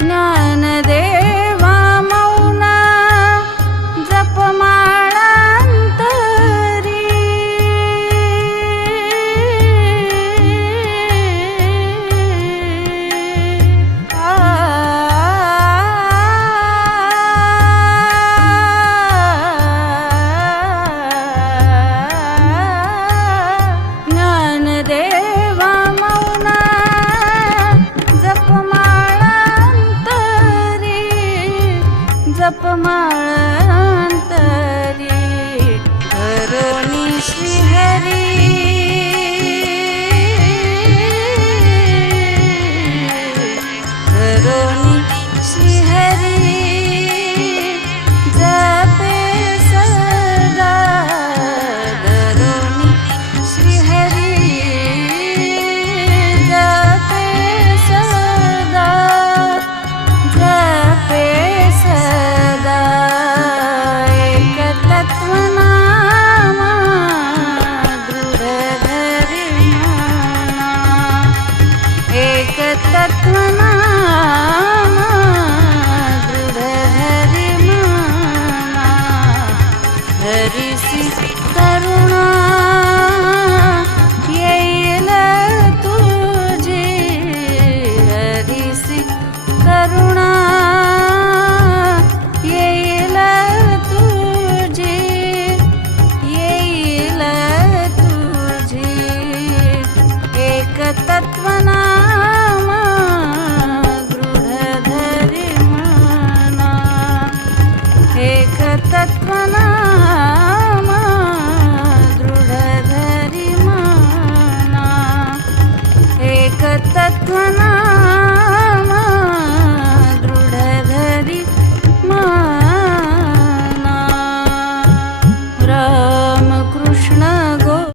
ज्ञानदेवा मौन जपमाळांतरी ज्ञानदेवा मौन जपमाळांतरी करोनी श्रीहरी करोनी श्रीहरी जपे सदा करोनी श्रीहरी जपे सदा जपे सदा एकतत्वनामा दृढ धरी म्हणा एकतत्वनामा